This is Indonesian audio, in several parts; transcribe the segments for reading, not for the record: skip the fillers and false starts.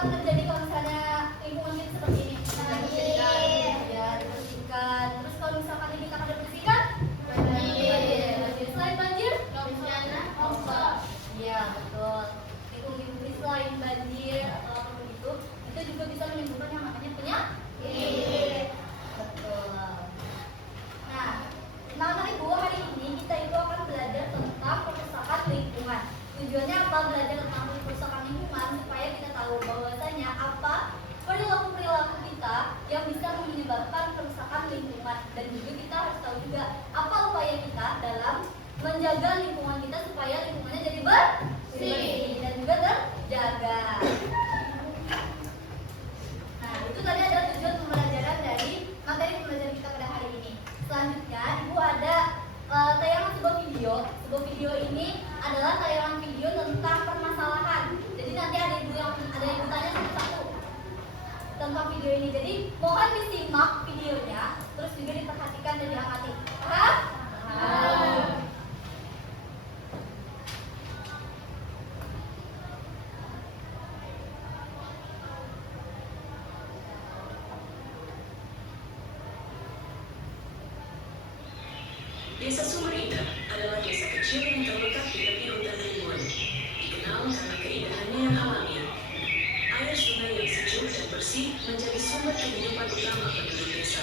akan terjadi kalau misalnya lingkungan kita seperti ini? Ya, dibersihkan. Terus kalau misalkan kita akan dibersihkan? Banjir. Selain banjir? Iya, betul. Lingkungan selain banjir atau apapun itu juga bisa menimbulkan yang namanya penyakit. Betul. Nah, Ibu, hari ini kita itu akan belajar tentang kerusakan lingkungan. Tujuannya apa belajar tentang kerusakan lingkungan? Supaya kita tahu bahwasanya apa perilaku-perilaku kita yang bisa menyebabkan kerusakan lingkungan, dan juga kita harus tahu juga apa upaya kita dalam menjaga lingkungan kita supaya lingkungannya jadi bersih dan juga terjaga. Nah, itu tadi adalah tujuan pembelajaran dari materi pembelajaran kita pada hari ini. Selanjutnya, Ibu ada tayangan sebuah video. Sebuah video ini adalah tayangan video tentang permasalahan. Jadi nanti ada ibu tanya satu-satu tentang video ini. Jadi mohon disimak videonya, terus juga diperhatikan dan diamati. Paham? Paham. Desa Sumber Indah adalah desa kecil yang terletak di tepi hutan rimbun. Dikenal karena keindahannya yang alami. Air sungai yang sejuk dan bersih menjadi sumber kehidupan utama penduduk desa.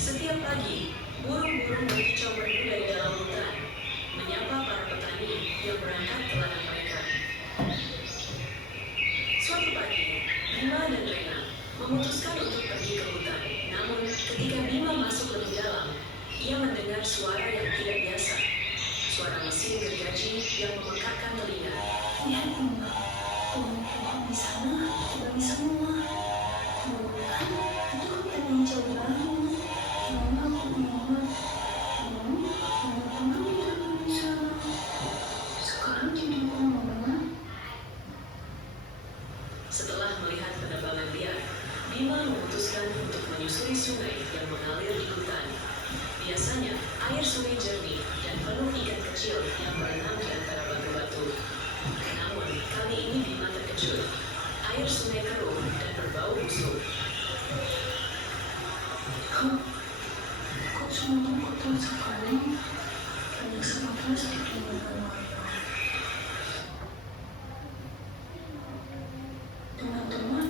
Setiap pagi, burung-burung berkicau merdu dari dalam hutan, menyapa para petani yang berangkat ke ladang mereka. Suatu pagi, Bima dan Rena memutuskan untuk pergi ke hutan. Namun, ketika Bima masuk lebih dalam, ia mendengar suara yang tidak biasa. Suara mesin gergaji yang memekakkan telinga. Lihat Bima, pohon-pohon di sana terbang semua. Bukan, itu hutan yang jauh banget. Mama aku ingat, mama hidup di sana. Sekarang jadi mama. Setelah melihat penebangan liar, Bima memutuskan untuk menyusuri sungai yang mengalir di hutan. Biasanya, air sungai jernih dan penuh ikan kecil yang berenang di antara batu-batu. Namun, kali ini Bima terkejut. Air sungai keruh dan berbau busuk. Kok semua kotor sekali? Banyak sampah plastik di mana-mana. Teman-teman,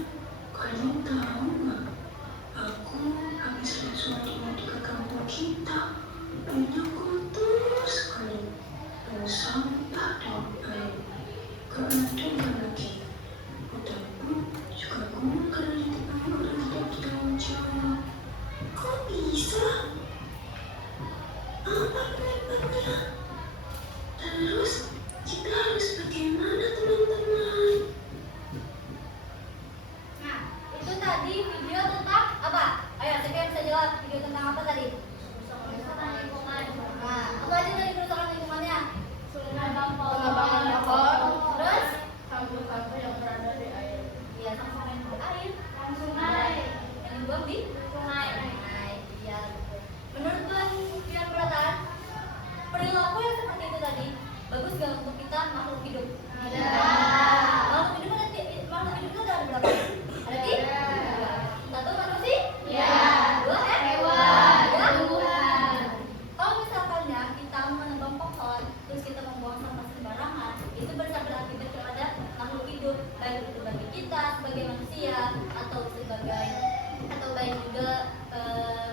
kalian tahu nggak? Aku habis lihat surat di kampung kita. Airnya kotor sekali. Dan sampah dan air. Gak ada lagi. Hutan pun juga guna karena ditebang oleh tidak bertanggung jawab. Kok bisa? Apa penyebabnya? Terus kita harus bagaimana, teman-teman? Nah, itu tadi video tentang apa? Ayo, siapa yang bisa jawab video tentang apa tadi? Kerusakan lingkungan. Nah, apa aja tadi kerusakan lingkungannya? Pengembangan pohon. Terus? Sampah-sampah yang berada di air. Iya, sampah yang di air. Sungai. Yang dibuang di Sungai. Iya. Menurut Tuan Pian Perataan, perilaku yang seperti itu tadi bagus gak untuk kita makhluk hidup? Makhluk hidup itu ada berapa? Ada tiga. Satu manusia. Dua hewan. Kalau misalkannya kita menebang pohon, terus kita membuang sampah sembarangan, itu bisa berakibat kepada makhluk hidup, baik itu bagi kita sebagai manusia atau baik juga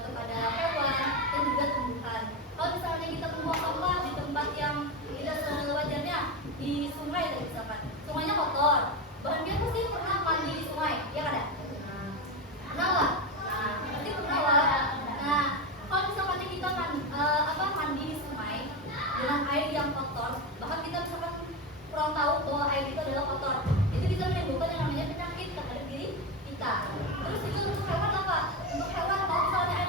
kepada hewan dan juga tumbuhan. Kalau misalnya kita membuang sampah di tempat yang tidak sewajarnya, di sungai tadi misalkan, sungainya kotor, bahannya pasti pernah mandi di sungai, ya kan ada? Pernah lah? Pasti pernah lah. Nah, kalau misalkan kita mandi di sungai dengan air yang kotor, bahkan kita misalkan kurang tahu bahwa air itu adalah kotor, itu bisa menimbulkan yang namanya penyakit terhadap diri kita. Terus juga untuk hewan apa? Untuk hewan kalau misalnya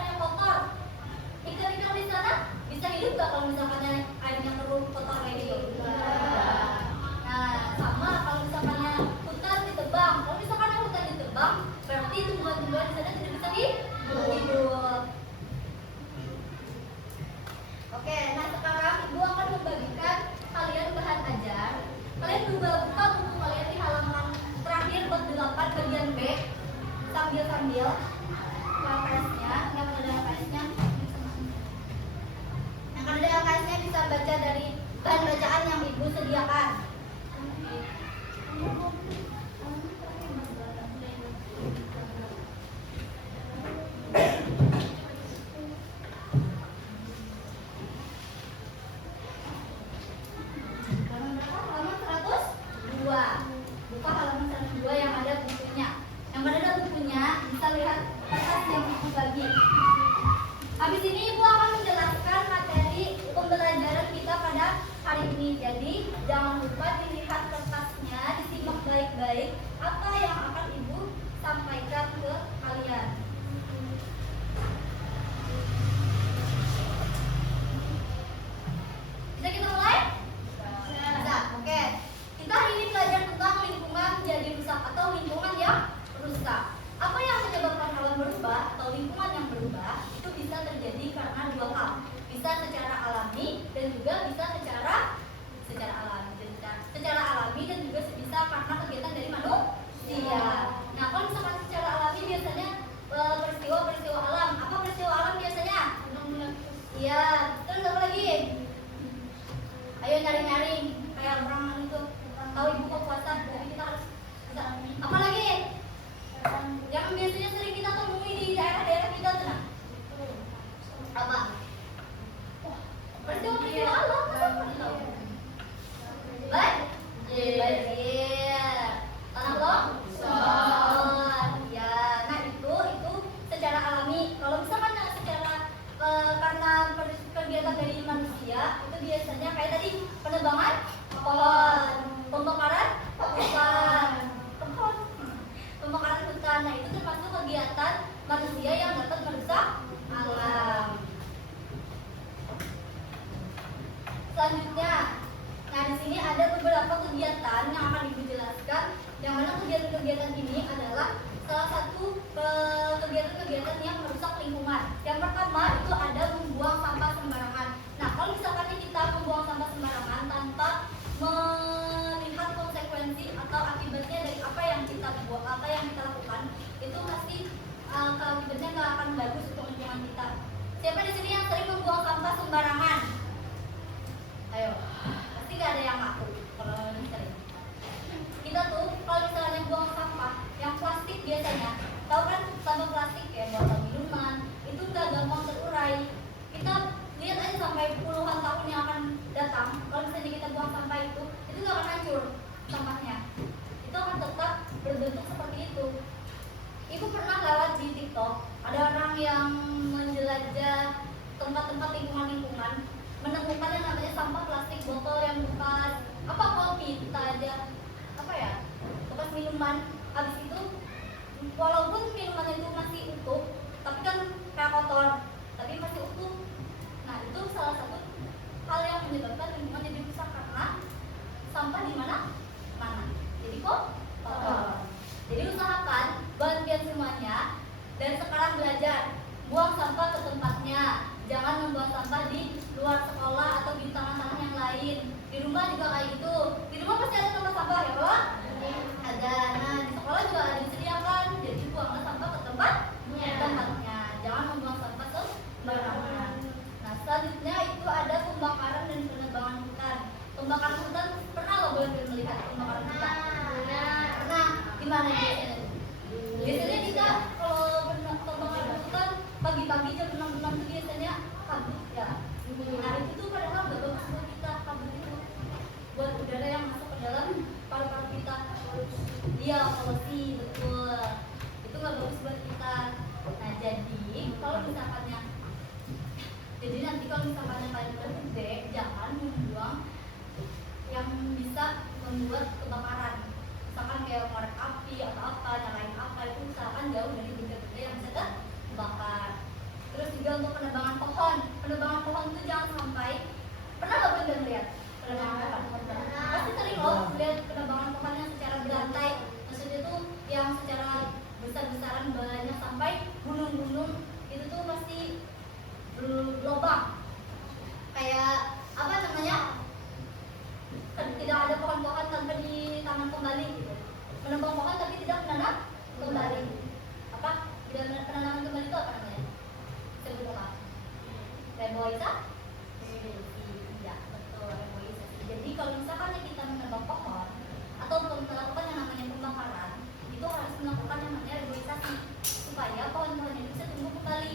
baik-baik apa yang akan Ibu sampaikan ke kalian. Bisa kita mulai? Bisa. Oke. Kita hari ini belajar tentang lingkungan jadi rusak atau lingkungan yang rusak. Apa yang menyebabkan alam berubah atau lingkungan yang berubah itu bisa terjadi karena dua hal. Bisa secara alami dan juga bisa secara alami dan juga bisa karena kegiatan dari manusia. Nah, kalau misalkan secara alami biasanya peristiwa alam. Apa peristiwa alam biasanya? Iya. Terus apa lagi? Ayo nyari-nyari kayak orang itu tahu ibu kok puasa, jadi kita harus bisa. Apa lagi? Yang biasanya sering kita temui di daerah-daerah kita tuh. Nah. Apa? Peristiwa alam masa nggak tahu? Banjir, tanah longsor, ya. Nah itu secara alami. Kalau misalkan secara karena kegiatan dari manusia itu biasanya kayak tadi penebangan pohon, pembakaran hutan. Nah itu termasuk kegiatan manusia yang dapat merusak alam. Selanjutnya, nah di sini ada beberapa kegiatan yang akan Ibu jelaskan. Yang mana kegiatan-kegiatan ini adalah salah satu kegiatan-kegiatan yang merusak lingkungan. Yang pertama itu ada membuang sampah sembarangan. Nah kalau misalkan kita membuang sampah sembarangan tanpa melihat konsekuensi atau akibatnya dari apa yang kita buat, apa yang kita lakukan, itu pasti akibatnya nggak akan bagus untuk lingkungan kita. Siapa di sini yang sering membuang sampah sembarangan? Ayo, pasti nggak ada yang ngaku kalau ini sering. Kita tuh kalau misalnya buang sampah yang plastik biasanya, tahu kan sampah plastik ya, botol minuman itu nggak gampang terurai. Kita lihat aja sampai puluhan tahun yang akan datang, kalau misalnya kita buang sampah itu nggak akan hancur sampahnya, itu akan tetap berbentuk seperti itu. Ibu pernah lewat di TikTok, ada orang yang menjelajah tempat-tempat lingkungan, menemukan yang namanya sampah plastik, botol yang bekas, apa kopi, kita aja, apa ya, bekas minuman. Habis itu, walaupun minumannya itu masih utuh, tapi kan kayak kotor, tapi masih utuh. Nah itu salah satu hal yang menyebabkan lingkungan jadi rusak karena sampah di mana? Jadi kok kotor. Jadi usahakan bantuan semuanya dan sekarang belajar buang sampah ke tempatnya. Jangan membuang sampah di luar sekolah atau di tanah-tanah yang lain. Di rumah juga kayak gitu. Di rumah pasti ada tempat sampah ya, Pak? Ada. Nah, di sekolah juga ada disediakan. Jadi buanglah sampah ke tempatnya. Jangan membuang sampah sembarangan. Nah, selanjutnya itu ada pembakaran dan penebangan hutan. Pembakaran hutan pernah lo boleh melihat pembakaran hutan? Pernah. Di mana biasanya? Biasanya kita kalau pembakaran hutan pagi-pagi jam 6 itu biasanya kabut ya. Nah itu tuh padahal gak bagus buat kita, kabut itu buat udara yang masuk ke dalam paru-paru kita. Iya, polusi, betul. Itu gak bagus buat kita. Nah jadi kalau misalkannya, nanti kalau misalkannya kalian gede, jangan membuang yang bisa membuat kebakaran. Misalkan kayak korek api atau apa, nyalain apa, itu usahakan jauh dari benda-benda yang bisa terbakar. Terus juga untuk penebangan pohon itu jangan sampai. Pernah nggak Bunda melihat penebangan pohon? Pasti sering loh melihat penebangan pohon yang secara berantai. Maksudnya tuh yang secara besar-besaran banyak sampai gunung-gunung itu tuh pasti berlobang. Kayak apa namanya? Tidak ada pohon-pohon tanpa ditanam kembali gitu. Menebang pohon tapi tidak menanam kembali. Apa? Tidak penanaman kembali itu apa namanya? Sebut apa? Reboisasi? Iya, betul, reboisasi. Jadi kalau misalkan kita menebang pohon atau melakukan yang namanya pembakaran, itu harus melakukan yang namanya reboisasi supaya pohon-pohon itu bisa tumbuh kembali.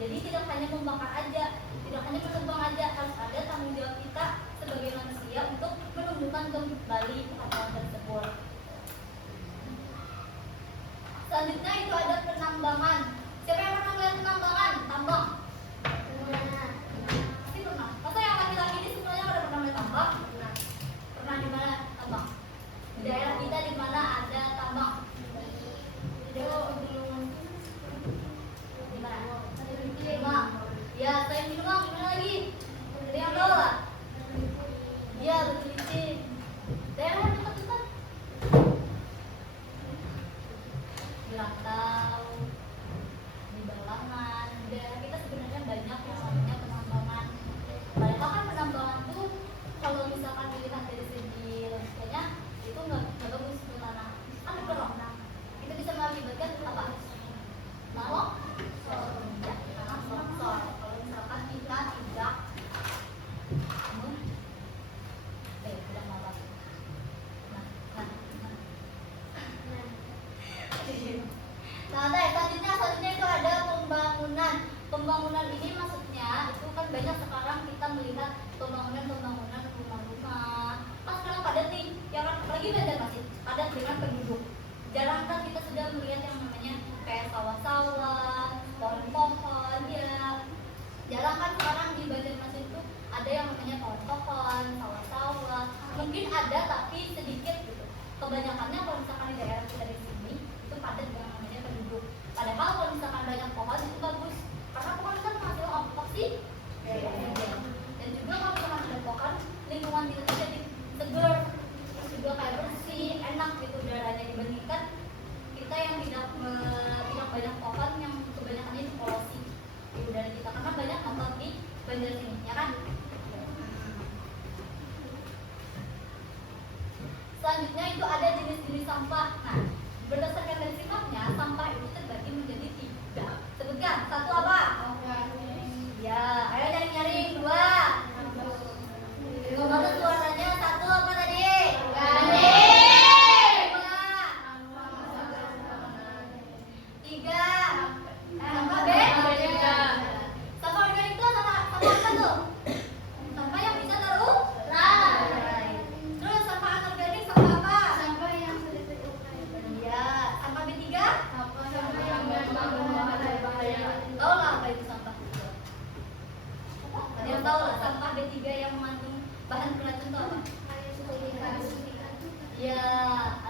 Jadi tidak hanya membakar aja, tidak hanya menebang aja, harus ada tanggung jawab kita sebagai manusia untuk menumbuhkan kembali pohon tersebut. Selanjutnya itu ada penambangan. Siapa yang pernah melihat penambangan? Tambang? Pasti pernah. Masa yang laki-laki ini semuanya pada pernah melihat tambang? Pernah di mana tambang? Di daerah kita di mana ada Pembangunan ini maksudnya itu kan banyak sekarang kita melihat pembangunan rumah-rumah. Kan sekarang padat nih, yang apalagi Banjarmasin padat dengan penduduk. Jarang kan kita sudah melihat yang namanya kayak sawah-sawah, pohon-pohon ya. Jarang kan sekarang di Banjarmasin itu ada yang namanya pohon-pohon, sawah-sawah. Mungkin ada tapi sedikit gitu. Kebanyakannya kalau misalkan di daerah kita di sini itu padat dengan namanya penduduk. Padahal kalau misalkan banyak pohon itu bagus. Karena pohon kan menghasilkan oksigen. Dan juga kalau misalkan ada pohon, lingkungan kita tuh jadi seger, terus juga kayak bersih, enak gitu udaranya dibandingkan kita yang tidak banyak pohon yang kebanyakan itu polusi di udara kita karena banyak kantor di Banjar sini, ya kan? Selanjutnya itu ada jenis-jenis sampah. Nah, berdasarkan dari sifatnya, sampah itu terbagi menjadi 3. Sebutkan, 1 apa? Ya, ayo nyaring-nyaring. 2. Bagus suaranya. 1 apa tadi? Gandeng. 2. 3. Sampah B? Sampah organik itu sampah apa tuh? Sampah yang bisa terurai. Terus sampah anorganik sampah apa? Sampah yang sudah terurai. Iya, sampah B3? Sampah yang berbahaya. Tahu nggak apa itu sampah? Ada yang tahu nggak sampah B3 yang mengandung bahan beracun itu apa? Ya,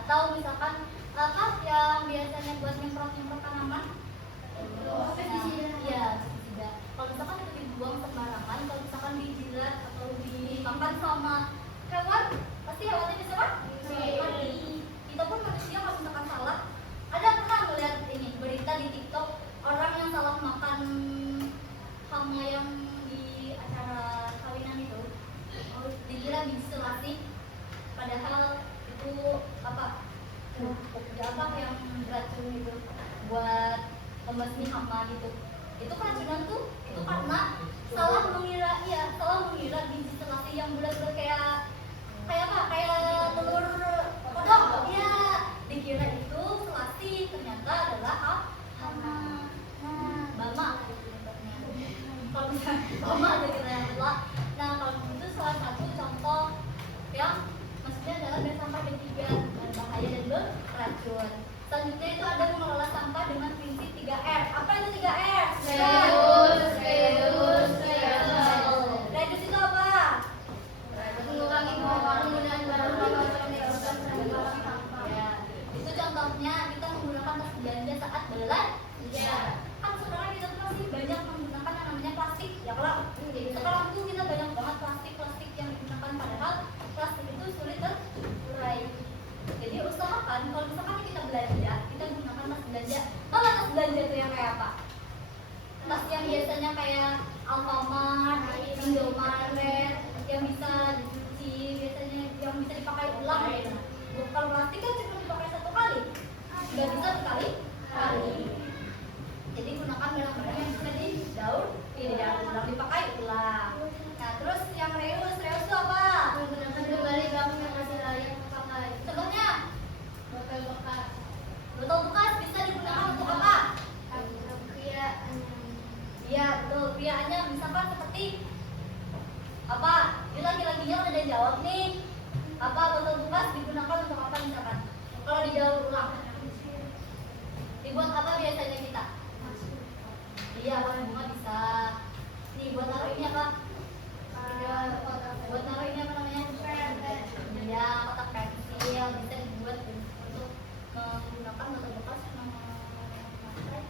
atau misalkan apa yang biasanya buat nyemprot-nyemprot tanaman? Iya, pestisida. Kalau misalkan itu dibuang sembarangan, kalau misalkan dijilat atau dimakan sama hewan, pasti hewannya bisa kan? Mati. Kita pun manusia kalau misalkan salah, ada pernah melihat ini berita di TikTok orang yang salah makan hama yang di acara kawinan itu, dikira biji selasih, padahal itu apa? Ya apa yang beracun itu buat pembasmi hama gitu. Itu keracunan tuh itu karena salah mengira biji selasih yang bulat-bulat kayak apa? Kayak telur kodok. Ya, dikira itu selasih, ternyata adalah hama. Bama sebenarnya. Kalau misalnya bama ada kita yang adalah. Nah, kalau itu salah satu contoh yang maksudnya adalah dari sampah B3 berbahaya dan beracun. Selanjutnya itu ada mengelola sampah dengan prinsip 3R. Apa itu 3R? Reduce. Reduce itu apa? Mengurangi penggunaan barang bekas sampah. Ya, itu contohnya kita menggunakan tas belanja saat belanja. Kan sekarang kita tuh masih banyak menggunakan yang namanya plastik. Ya kalau sekarang tuh kita banyak banget plastik yang digunakan, padahal plastik itu sulit terurai. Jadi usahakan kalau misalkan kita belanja, kita gunakan tas belanja. Kalau tas belanja itu yang kayak apa? Tas yang biasanya kayak Alfamart, Indomaret, yang bisa dicuci, biasanya yang bisa dipakai ulang gitu. Kalau plastik kan cuma dipakai 1 kali, nggak bisa berkali-kali. Jadi gunakan barang-barang yang bisa didaur ulang, dipakai ulang. Nah, terus yang reuse itu apa? Menggunakan kembali barang yang masih layak dipakai. Contohnya, Botol bekas. botol bekas bisa digunakan untuk apa? Iya, betul. Kriaannya misalkan seperti apa? Ini lagi-laginya udah ada jawab nih. Apa botol bekas digunakan untuk apa misalkan? Kalau didaur ulang, dibuat apa biasanya kita? Iya, buat bunga bisa. Nih, buat taruh ini apa? Buat taruh ini apa namanya? Iya, kotak pensil bisa dibuat untuk menggunakan botol bekas yang memakai.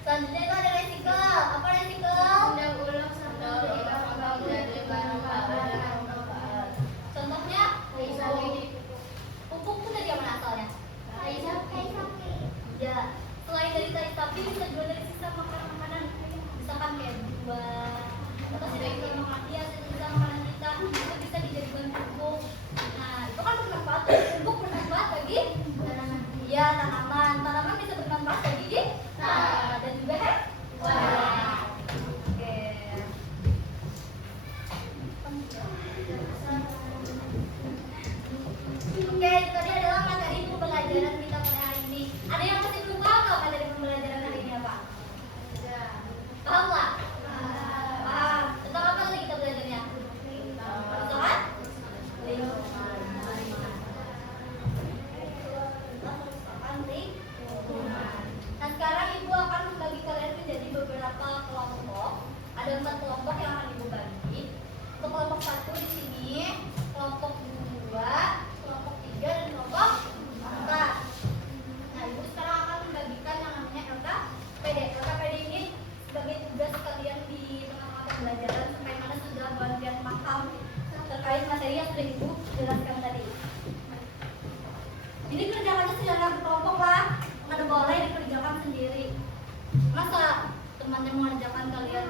Selanjutnya itu ada recycle. Apa recycle? Mendaur ulang sampah menjadi sampah menjadi barang manfaat. Contohnya pupuk itu dari mana asalnya? Ya, selain dari tai sapi bisa juga dari sisa makanan, misalkan kayak buah atau sisa makanan dia, sisa makanan kita itu bisa dijadikan pupuk. Nah, itu kan bermanfaat. Pupuk bermanfaat bagi tanaman. Iya, tanaman bisa bermanfaat bagi kita dan juga sudah Ibu jelaskan tadi. Jadi kerjaannya secara berkelompok lah, nggak boleh dikerjakan sendiri. Masa temannya mengerjakan kalian?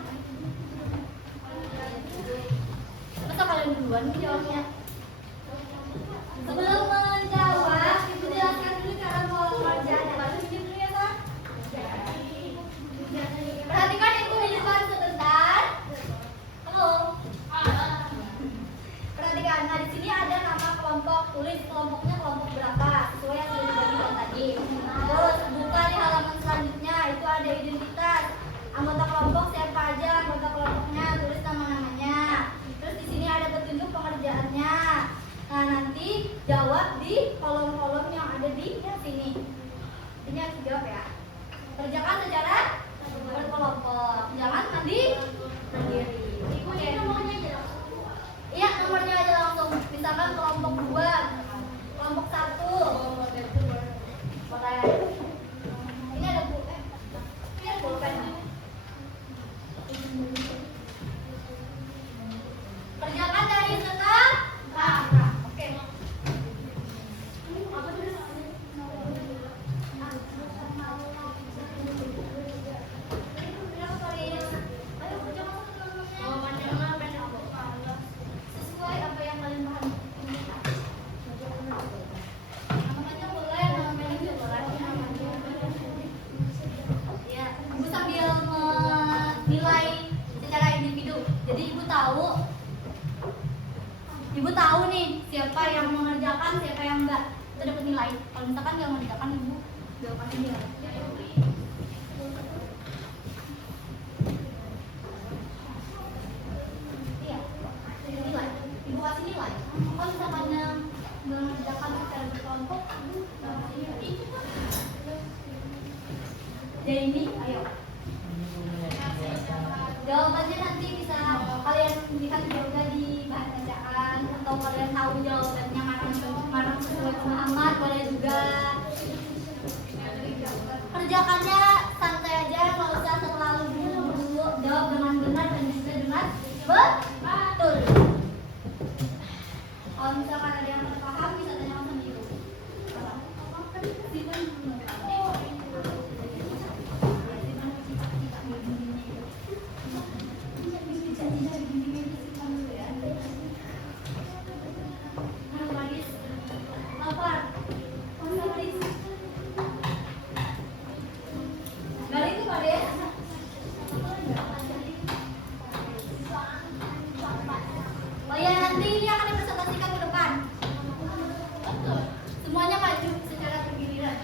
Masa kalian duluan menjawabnya? Sebelum menjawab, Ibu jelaskan dulu cara pengerjaannya. Lalu dulu ya, Kak. Perhatikan Ibu di depan sebentar. Halo. Perhatikan, nah di sini ada nama kelompok. Tulis kelompoknya kelompok berapa sesuai yang sudah dibagikan tadi. Terus buka di halaman selanjutnya, itu ada identitas anggota kelompok, siapa aja anggota kelompoknya, tulis nama-namanya. Terus di sini ada petunjuk pengerjaannya. Nah nanti jawab di kolom-kolom yang ada di sini. Ini harus dijawab ya. Kerjakan secara berkelompok, jangan mandi sendiri. Ibu ini nomornya aja langsung. Iya, nomornya aja langsung. Misalkan kelompok 2, kelompok 1. Boleh. Ini ada bu, ini ada pulpen. Kerjakan dari sekarang. Oke. Apa tuh? Sesuai apa yang kalian pahami. Namanya boleh, namanya juga boleh. Ya, Ibu sambil menilai secara individu. Jadi Ibu tahu nih siapa yang mengerjakan, siapa yang enggak. Kita dapat nilai. Kalau misalkan nggak mengerjakan, Ibu jawaban dia. Iya, nilai. Ibu kasih nilai. Kalau misalkan yang mengerjakan secara berkelompok, Ibu kasih nilai. Jadi ini, ayo. Jawabannya nanti bisa kalian lihat juga di bahan bacaan atau kalian tahu jawabannya mana sesuai pemahaman, boleh juga. Kerjakannya santai aja, nggak usah terlalu buru-buru. Jawab dengan benar dan juga dengan betul. Kalau misalkan ada yang terpaham bisa tanya langsung di Ibu. Oh ya, nanti ini akan dipresentasikan ke depan. Semuanya maju secara bergiliran.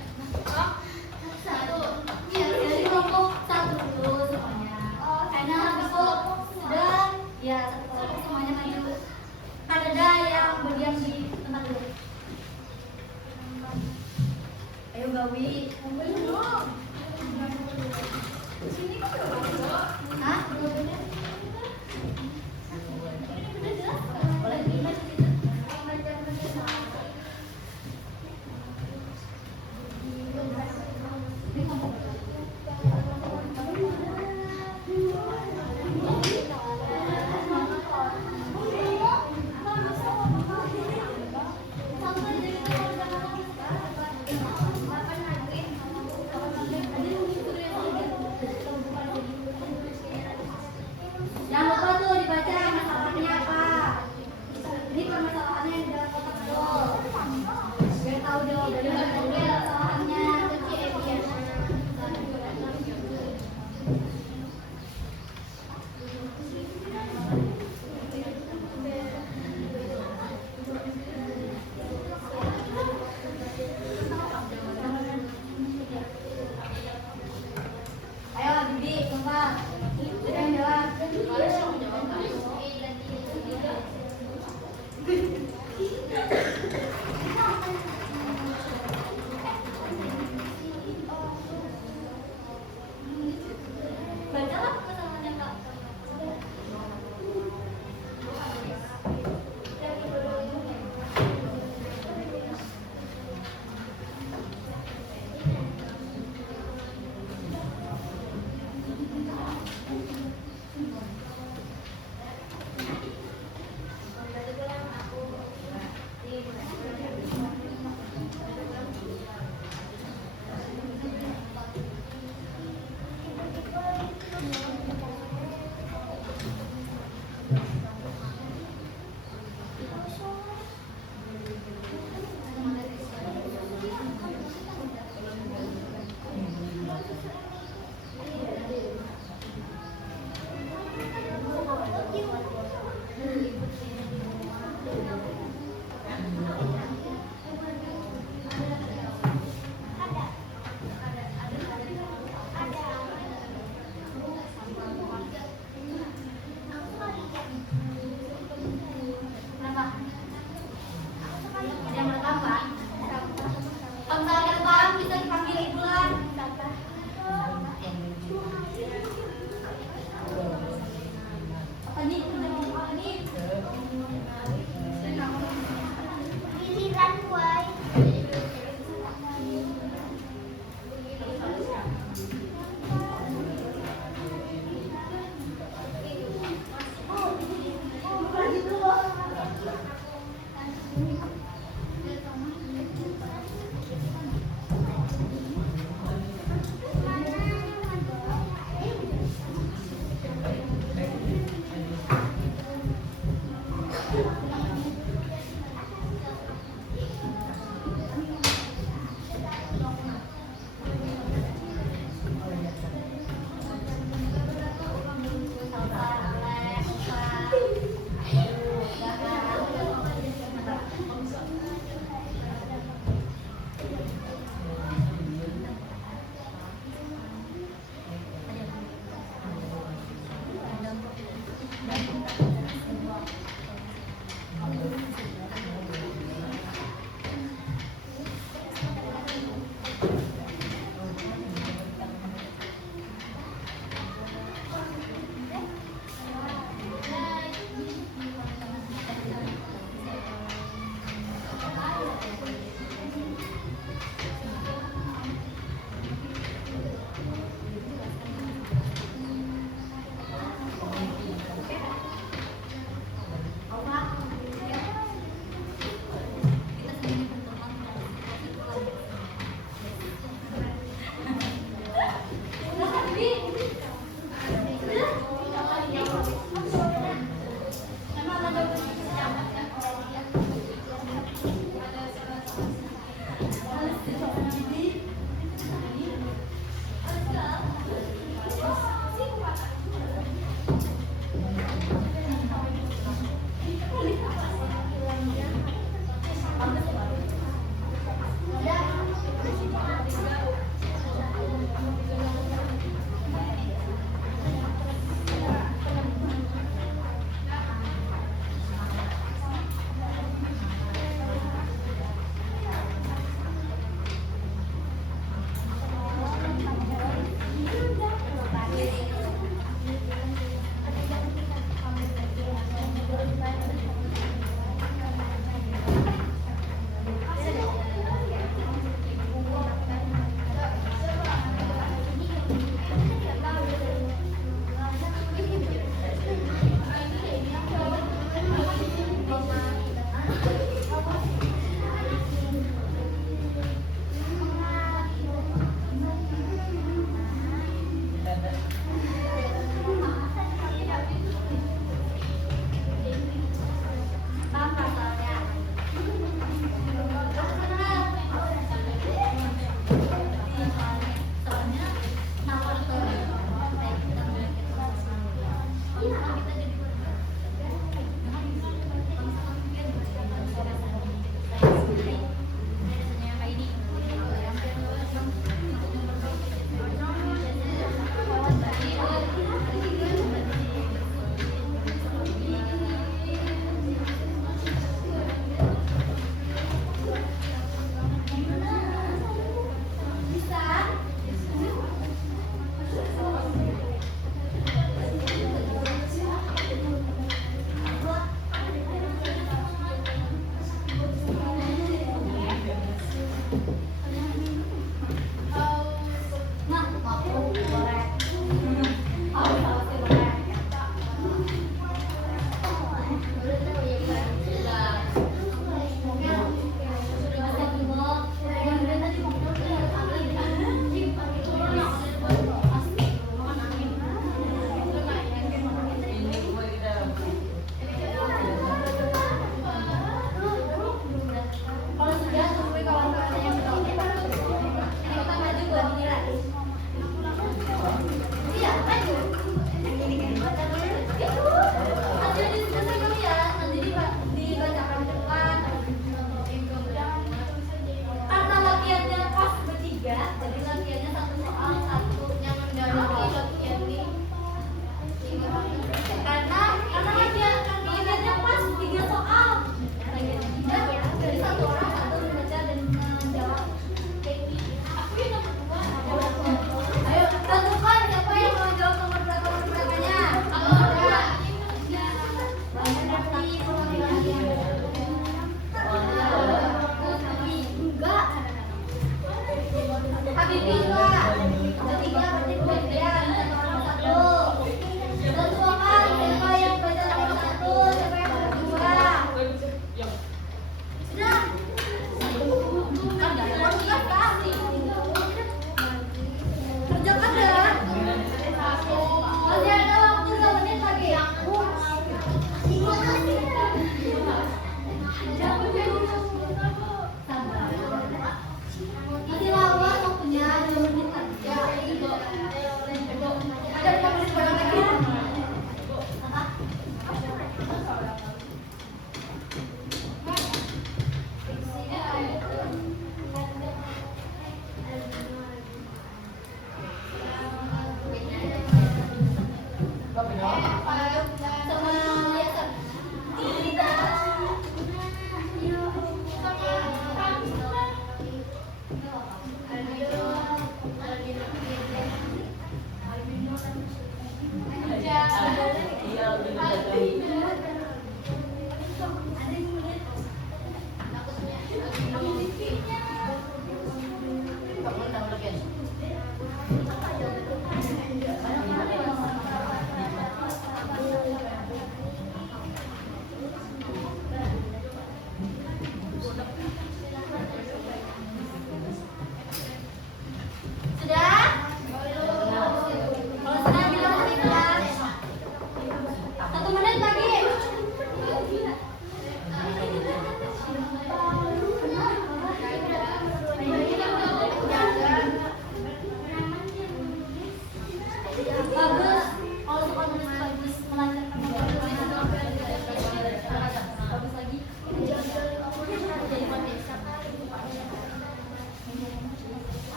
Satu. Ya, dari kelompok 1 dulu semuanya. Karena kelompok sedang, ya satu kelompok semuanya maju. Kan ada yang berdiam di tempat dulu. Ayo Gawi. Sini kok belum? Hah? Boleh dimas gitu. Jangan lupa tuh dibaca masalahnya apa. Ini permasalahannya yang di dalam kotak dol. Biar tahu jawabannya dan masalahnya. Ayo Bibi, Kembang. Sudah yang jawab. Sampai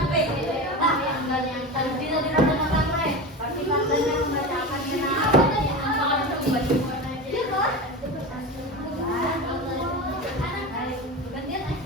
sampai. Nah, harus bisa dibaca sampai. Pasti katanya membacakannya. Iya kan? Gantian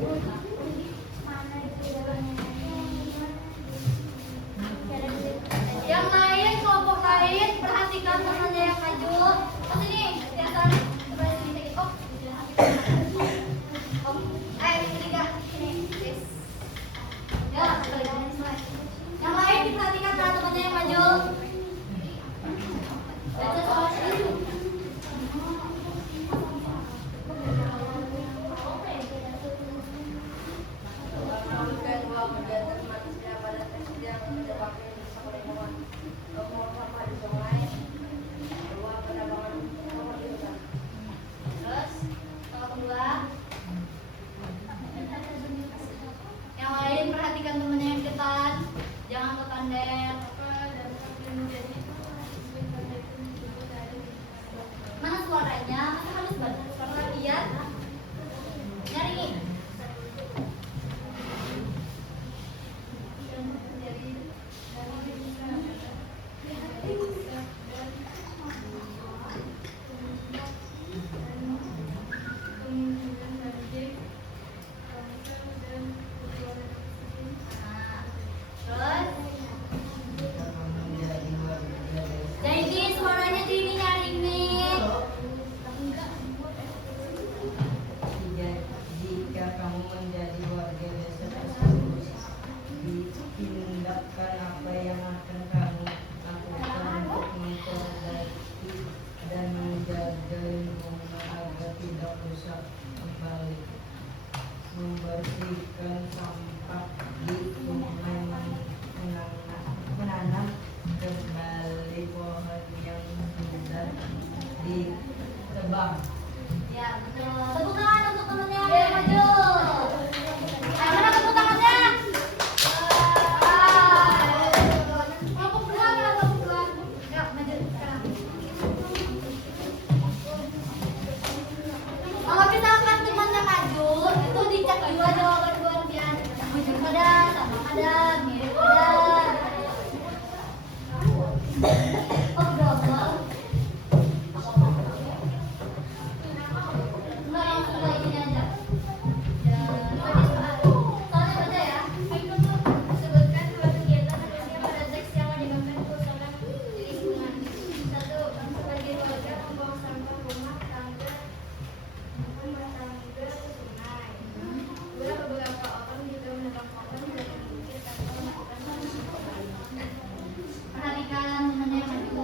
Yang lain, kelompok lain, perhatikan temannya yang maju. Oh sini, kelihatan sebelah sini sedikit. Oh, yang ketiga, sini, yes. Ya, yang lain diperhatikan teman-temannya yang maju. Baca soalnya dulu. Mengawalkan uang kegiatan manusia pada tes yang menyebabkan rusak lingkungan, membuang sampah di sungai, uang penambangan nomor di hutan. Terus, kalau kedua, yang lain perhatikan temannya yang depan, jangan kekandel. Mana suaranya? Masa harus baca suara lihat? Nyari. Terus, jadi suaranya Dini nyari nih. Jika kamu menjadi warga desa tersebut, tindakan apa yang akan kamu lakukan untuk memperbaiki dan menjaga lingkungan agar tidak rusak kembali? Membersihkan sampah di sungai, menanam kembali pohon yang sudah ditebang. Ya, betul. Tepuk tangan untuk temennya yang maju. Ayo, mana tepuk tangannya? Kelompok dua, kelompok dua. Ya, maju sekarang. Kalau misalkan temannya maju, itu dicek juga jawaban-jawabannya. Maju kada, sama kada, mirip kada. Oh, double. Enggak, langsung ke ini aja. Ya, soalnya baca ya. Sebutkan dua kegiatan manusia pada teks yang menyebabkan kerusakan lingkungan. 1. Sebagai warga membuang sampah rumah tangga ke sungai. 2. Beberapa orang juga menebang pohon dan mengukir tanpa melakukan penanaman. Perhatikan temannya yang maju.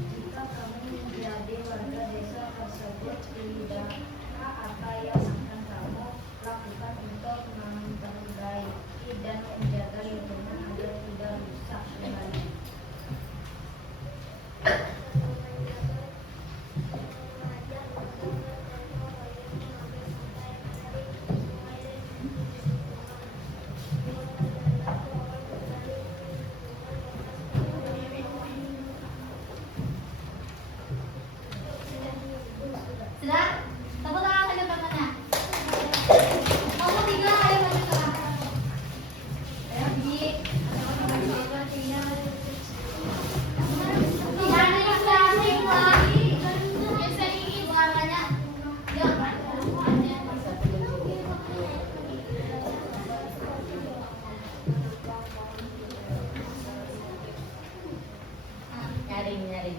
Jika kamu menjadi warga desa tersebut, tindakkah apa yang akan kamu lakukan untuk memperbaiki dan menjaga lingkungan agar tidak rusak kembali? Sudah? Tepuk tangan saja temannya. Kelompok tiga, ayo maju sekarang. Ayo pergi. Jangan asing lagi. Suaranya. Yuk. Nyaring.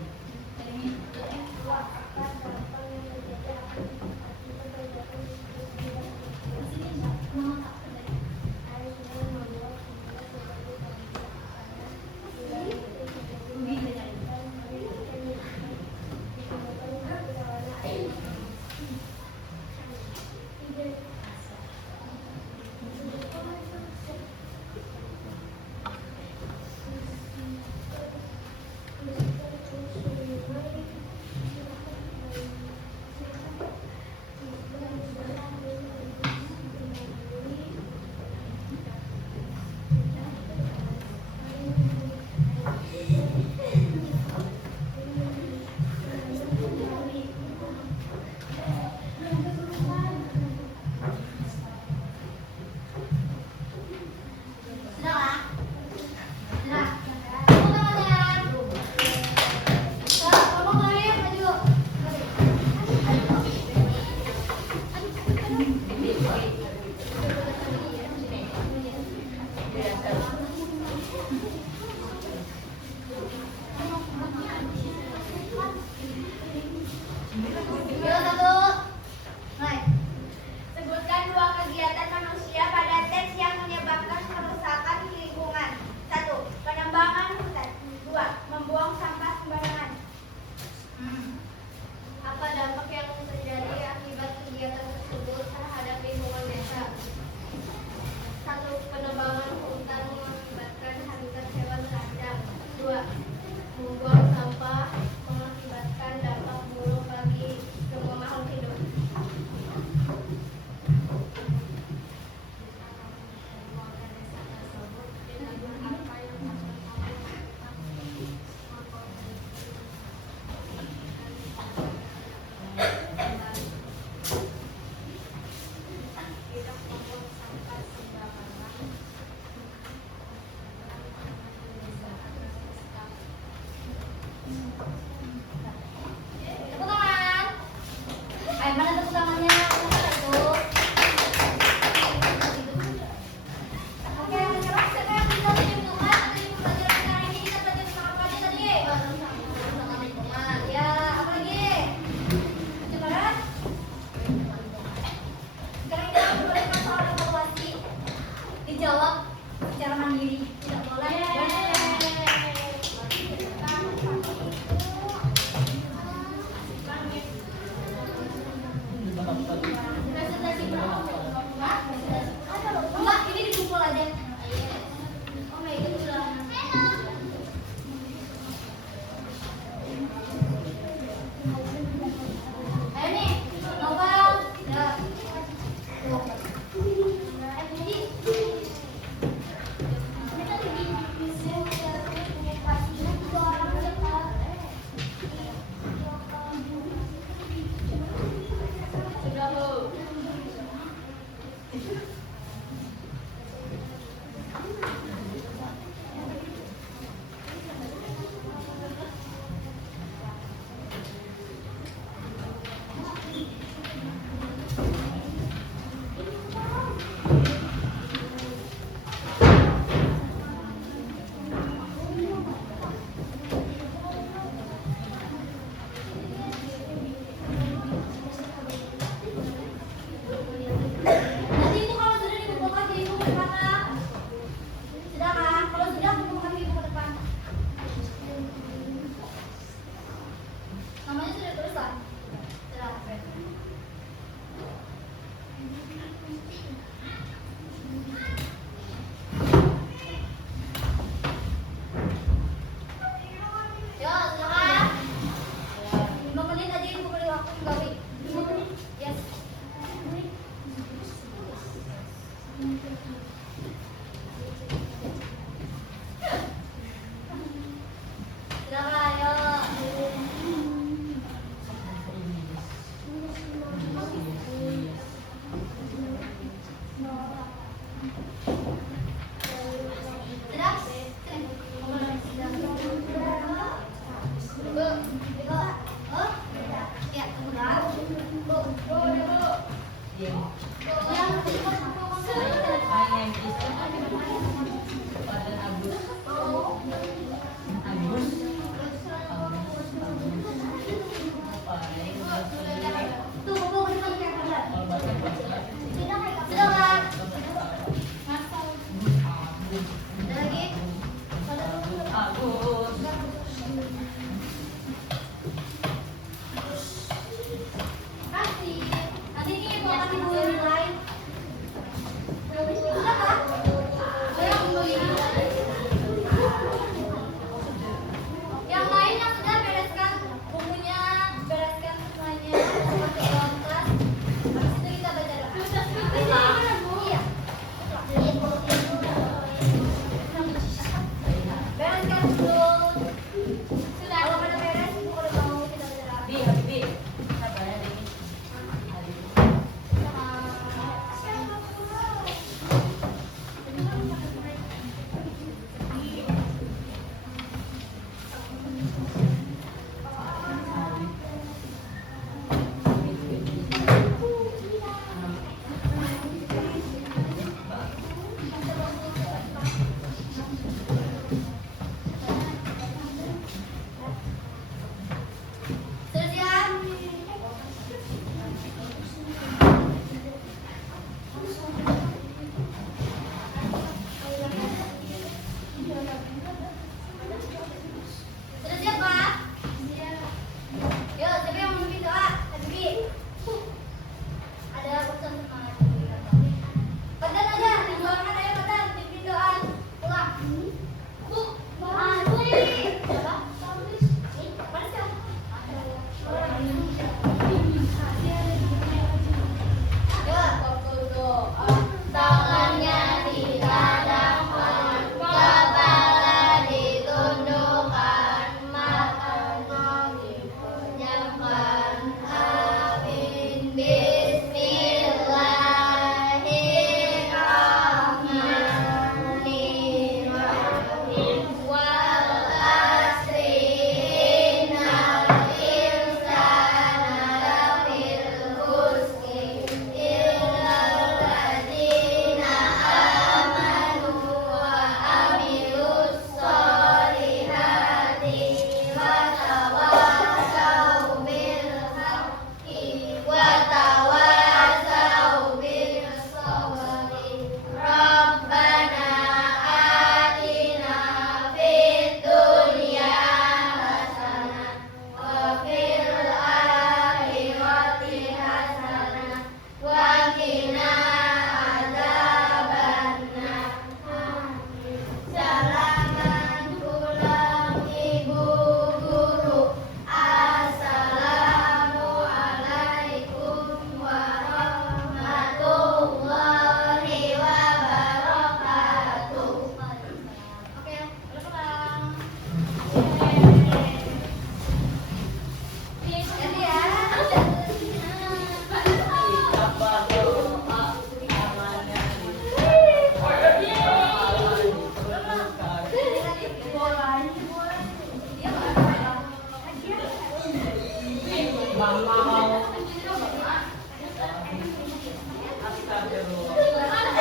Pero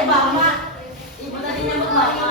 Bama. Ibu tadi nyebut Bama.